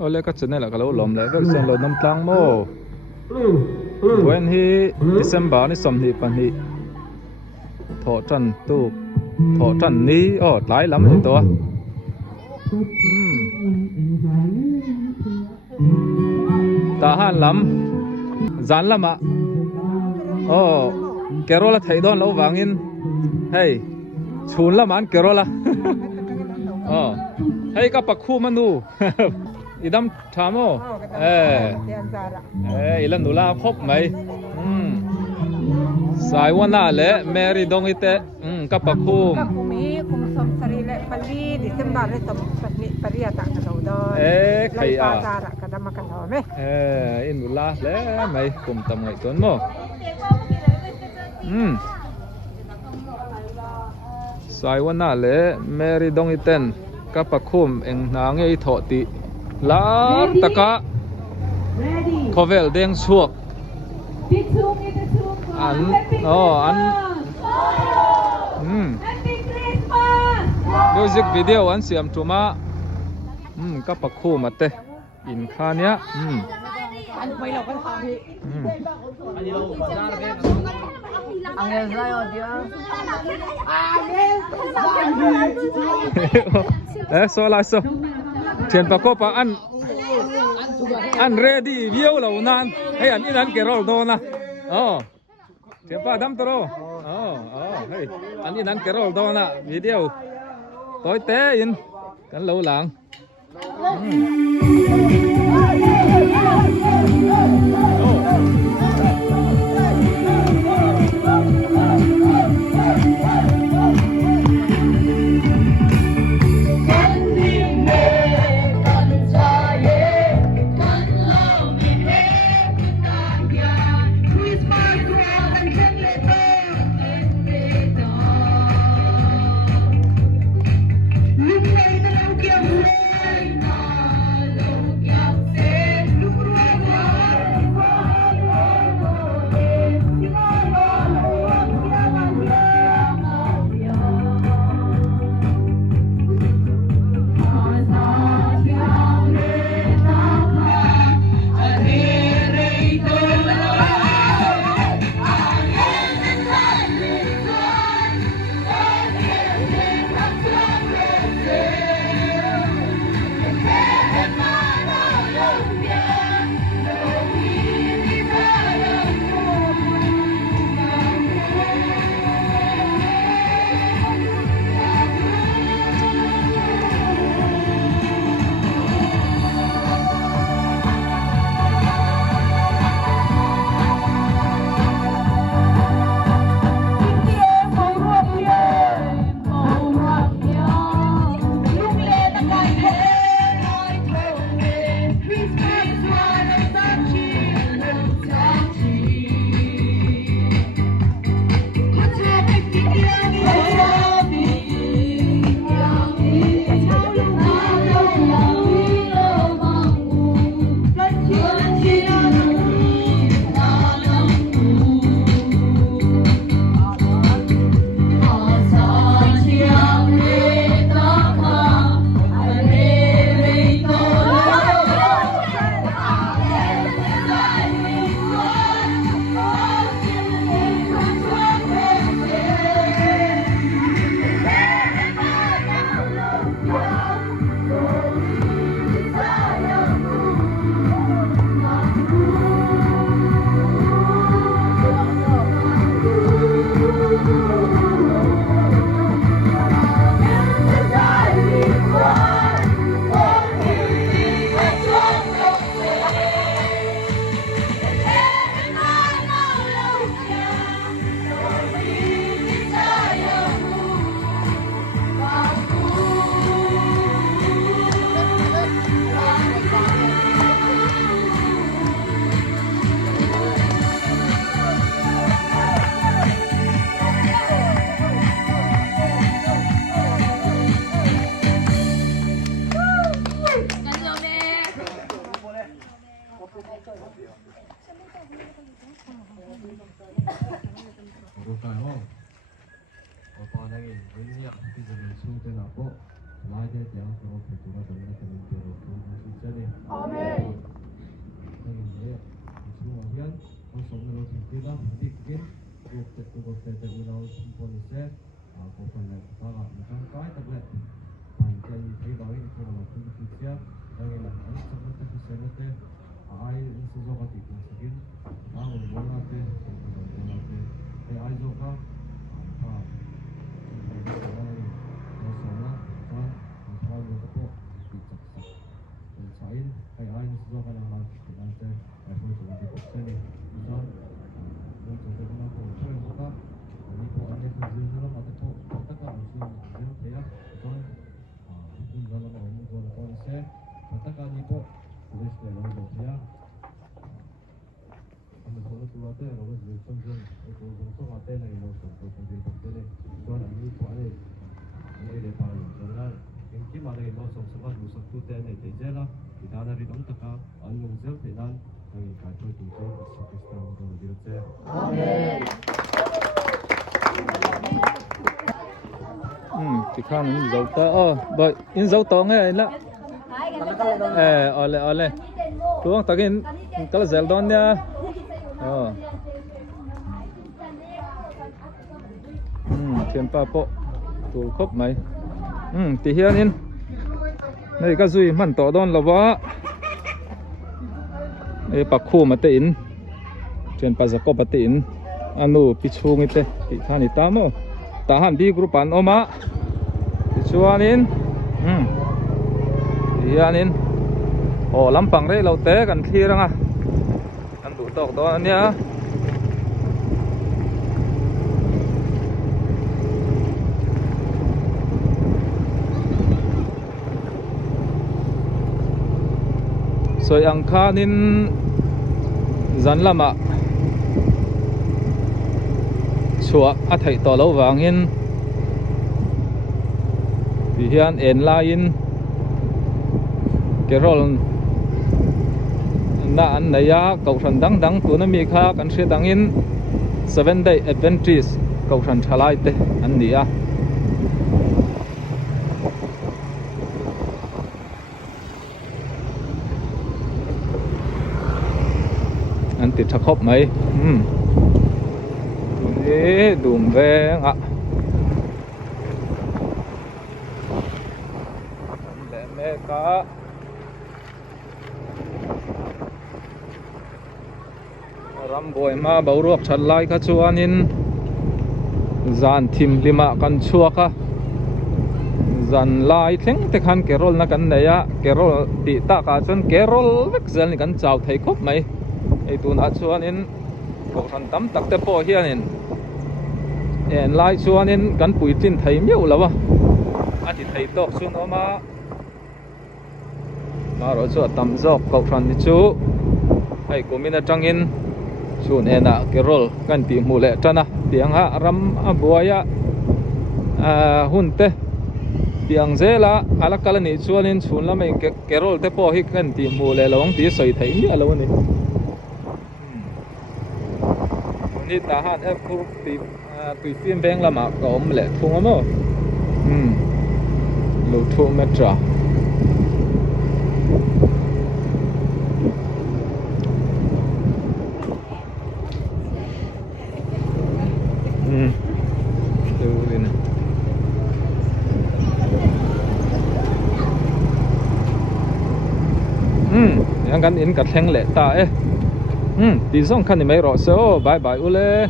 ole ka chane la kalo lom le vel sen lo nam tlang mo when he December ni som ni pan hi tho chan tu tho chan ni tlai lam ni to ta han lam zan lama kerola thai don lo wangin hey chun la man kerola hey ka pakhu manu idam thamo ilan nula khop mai sai wana le mary dong ite ka pakhu kami kum som sarile pali December le som pariata ka daw do khaya sara ka dama ka daw me in nula le mai kum tam ngai ton mo sai wana le mary dong iten ka pakhum eng na nge tho ti lam taka khovel deng suak an music video an siam tuma ka pakhum ate in khania an pai lo kan ha hi ani lo bazar ke angel sayo dia so la so chen pa ko pa an ready view lo nan hey an inan ke rol do na chen pa dam tro hey an inan ke rol do na video toy te in kan lo lang 볼까요? 빠르게 웬냐 비즈를 수행하고 라이드에 대한 그런 결과가 전달되는 대로 그 시절에 Naging Sumahian, kosong na lang sila, tikin, ugot ilaw komponise, kopan na para nakangkay taglet. Pancan ibawin ko na pagkikisya, naging lang ang sagot sa senate, ay susukat iklasakin, wala ay ayo ka, ay ayon sa mga ng pinante ay po sa mga pagkakani ito yung sa mga po pero baka hindi po ang neto zero at po pagkaka ang siya kaya ito yung dalawa ko mo ko po sa pagkaka ni po pulis na lang po siya ang mga tuwa tayo ang mga sumsum ito yung so ate na ino so po sa din pagkakani ito ang ni po ay ile pa yung dalawa Inki malay mo sa mga lusak tuten ay tejela idana rin ang taka anong zel tenan ang ikato tungkol sa Kristo ng Diyos. Thì khăn in dấu tờ bởi in dấu tờ nghe là ole tuang takin kala zel don ya thiên pa po tu khop mai thì hiền in này cái gì mình tỏ đón là vợ ấy bạc khu mà tiền trên bạc giặc có tiền anh nu pichu người thế thì thằng này tao mà tahan di grup an oma pichu anin thì anin lampang re lau te kan khi rang kan du tok đó ania soi ang khanin zan lama chua a thei to lo wangin thì hian en lain kerol na an naya kau than dang dang tu na mi kha kan se dangin 7 day adventures kau than thalai te an nia anh tiệt thắc khóc mấy thế đùm về ạ để mẹ cá ram boy ma bau ruak chat lai kha chuanin zan thim lima kan chuaka zan lai thleng te khan kerol na kan neya kerol ti ta ka chon kerol vek zel ni kan chau thei khop mai ei tun a chuanin ko than tam tak te po hianin en lai chuanin kan pui tin thei meu lawa a ti thei tok sun oma ma ro chu tam jok ko than ni chu ai komina tangin chun ena kerol kan ti mu le tana tiang ha ram a buaya hun te tiang zela ala kala ni chuanin chun lamai kerol te po hi kan ti mu le lawang ti soi thei mi alo ni ni ta han ep khu tùy phim beng là mà có lệ thùng lắm rồi lô thùng metra yang kan in kat heng le ta tí xong khăn thì mấy rõ số bye bye ule